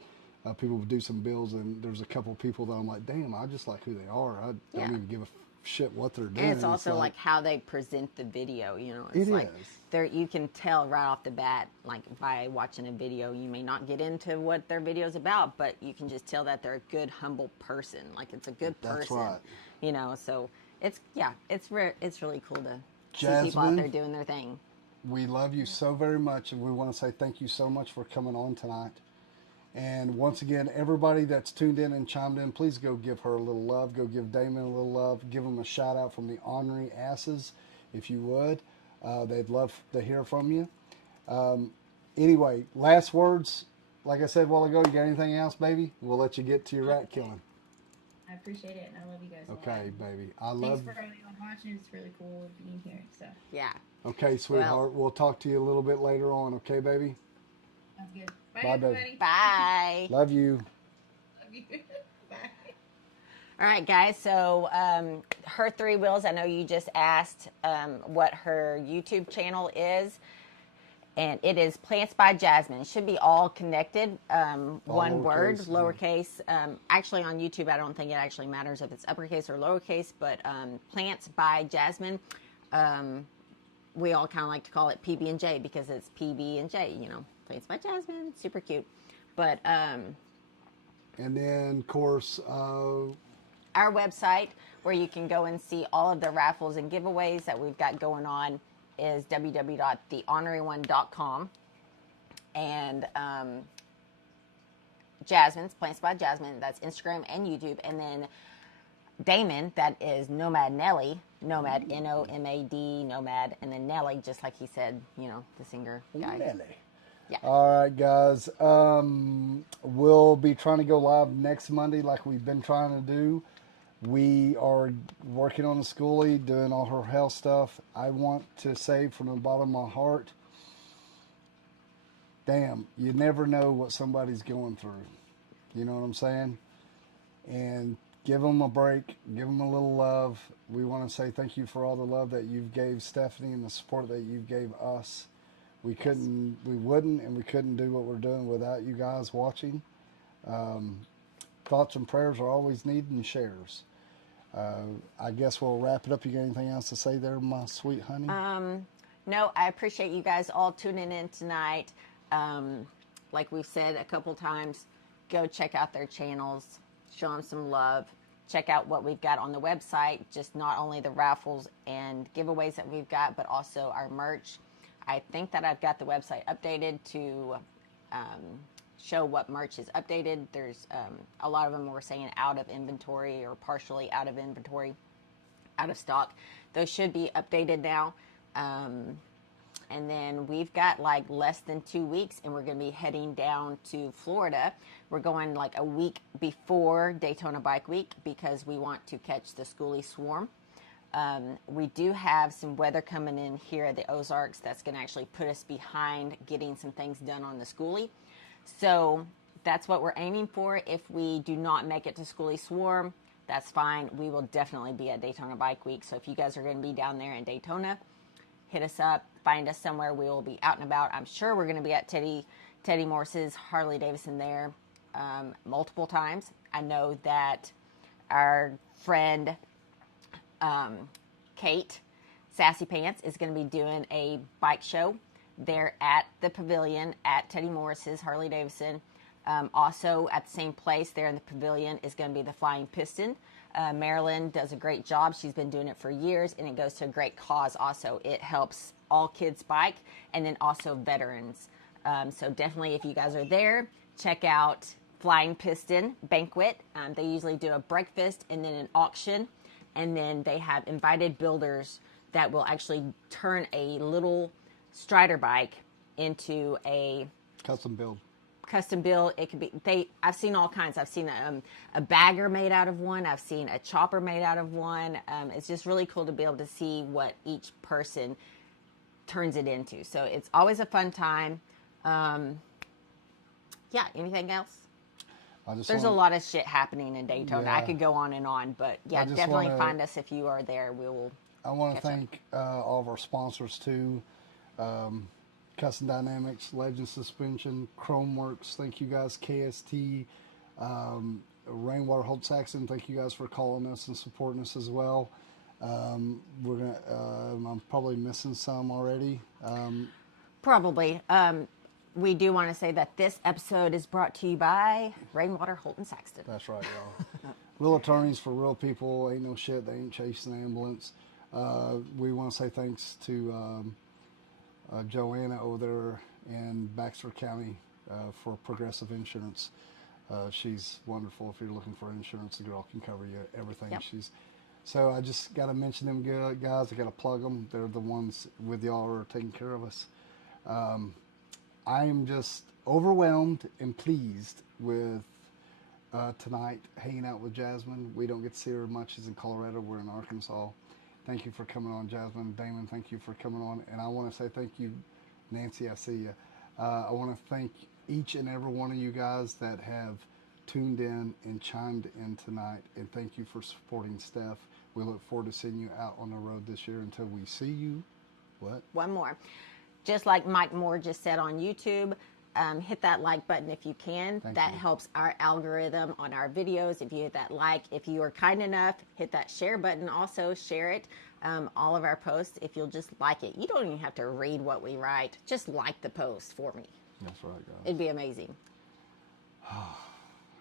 people do some builds, and there's a couple people that I'm like, damn, I just like who they are. I don't Yeah. even give a shit what they're doing. and it's also like how they present the video, you know. It It's like is. you can tell right off the bat, like by watching a video, you may not get into what their video's about, but you can just tell that they're a good, humble person. Like, it's a good That's person, right. you know. So it's really cool to see people out Jasmine, there doing their thing. we love you so very much, and we want to say thank you so much for coming on tonight. And once again, everybody that's tuned in and chimed in, please go give her a little love. Go give Damon a little love. Give him a shout out from the Ornery Asses, if you would. They'd love to hear from you. Anyway, last words. Like I said a while ago, you got anything else, baby? We'll let you get to your rat killing. I appreciate it, and I love you guys a lot. Okay, baby. I Thanks love. for everyone watching. It's really cool being here. So, Yeah. Okay, sweetheart. We'll talk to you a little bit later on. Okay, baby. sounds good. Bye, Bye, babe. everybody. Bye. Love you. Love you. Bye. All right, guys. So her 3 wheels. I know you just asked what her YouTube channel is, and it is Plants by Jasmine. It should be all connected, one word, lowercase, yeah. lowercase. Actually, on YouTube, I don't think it actually matters if it's uppercase or lowercase, but Plants by Jasmine. We all kind of like to call it PB&J because it's PB&J. You know, Plants by Jasmine. Super cute, but. And then, of course, Our website, where you can go and see all of the raffles and giveaways that we've got going on, is www.theorneryone.com. And Jasmine's Plants by Jasmine, that's Instagram and YouTube. And then Damon, that is Nomad Nelly, Nomad, Nomad, Nomad, and then Nelly, just like he said, you know, the singer guy. Nelly. Yeah. All right, guys. We'll be trying to go live next Monday like we've been trying to do. We are working on the schoolie, doing all her health stuff. I want to say from the bottom of my heart, damn, you never know what somebody's going through. You know what I'm saying? And give them a break. Give them a little love. We want to say thank you for all the love that you've gave Stephanie and the support that you gave us. We wouldn't, and we couldn't do what we're doing without you guys watching. Thoughts and prayers are always needed and shares. I guess we'll wrap it up. You got anything else to say there, my sweet honey? No, I appreciate you guys all tuning in tonight. Like we've said a couple times, go check out their channels, show them some love. Check out what we've got on the website, just not only the raffles and giveaways that we've got, but also our merch. I think that I've got the website updated to show what merch is updated. There's a lot of them were saying out of inventory or partially out of inventory, out of stock. Those should be updated now. And then we've got like less than 2 weeks, and we're going to be heading down to Florida. We're going like a week before Daytona Bike Week because we want to catch the schoolie swarm. We do have some weather coming in here at the Ozarks that's going to actually put us behind getting some things done on the schoolie. So that's what we're aiming for. If we do not make it to schoolie swarm, that's fine. We will definitely be at Daytona Bike Week. So if you guys are going to be down there in Daytona, hit us up, find us somewhere. We will be out and about. I'm sure we're going to be at Teddy Morse's Harley Davidson there multiple times. I know that our friend Kate Sassy Pants is going to be doing a bike show there at the pavilion at Teddy Morse's Harley Davidson. Also at the same place there in the pavilion is going to be the Flying Piston. Marilyn does a great job. She's been doing it for years, and it goes to a great cause also. It helps all kids bike and then also veterans. So definitely if you guys are there, check out Flying Piston Banquet. They usually do a breakfast and then an auction, and then they have invited builders that will actually turn a little Strider bike into a Custom build. It could be I've seen all kinds. I've seen a bagger made out of one. I've seen a chopper made out of one. It's just really cool to be able to see what each person turns it into. So it's always a fun time. Yeah, anything else? There's a lot of shit happening in Daytona. Yeah. I could go on and on, but yeah, definitely find us if you are there. I want to thank all of our sponsors too. Custom Dynamics, Legend Suspension, Chromeworks, thank you guys, KST, Rainwater Holt Saxon, thank you guys for calling us and supporting us as well. I'm probably missing some already. Probably. We do want to say that this episode is brought to you by Rainwater Holt and Saxton. That's right, y'all. Real attorneys for real people. Ain't no shit. They ain't chasing an ambulance. We want to say thanks to Joanna over there in Baxter County for Progressive Insurance. She's wonderful. If you're looking for insurance, the girl can cover you everything. Yep. So I just got to mention them guys. I got to plug them. They're the ones with y'all who are taking care of us. I'm just overwhelmed and pleased with tonight hanging out with Jasmine. We don't get to see her much as in Colorado. We're in Arkansas. Thank you for coming on, Jasmine. Damon, thank you for coming on. And I want to say thank you, Nancy, I see you. I want to thank each and every one of you guys that have tuned in and chimed in tonight. And thank you for supporting Steph. We look forward to seeing you out on the road this year until we see you. What? One more. Just like Mike Moore just said on YouTube, hit that like button if you can. That helps our algorithm on our videos. If you hit that like, if you are kind enough, hit that share button. Also share it, all of our posts. If you'll just like it, you don't even have to read what we write. Just like the post for me. That's right, guys. It'd be amazing.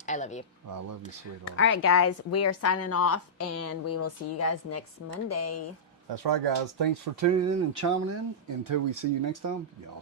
I love you. I love you, sweetheart. All right, guys, we are signing off, and we will see you guys next Monday. That's right, guys. Thanks for tuning in and chiming in. Until we see you next time, y'all.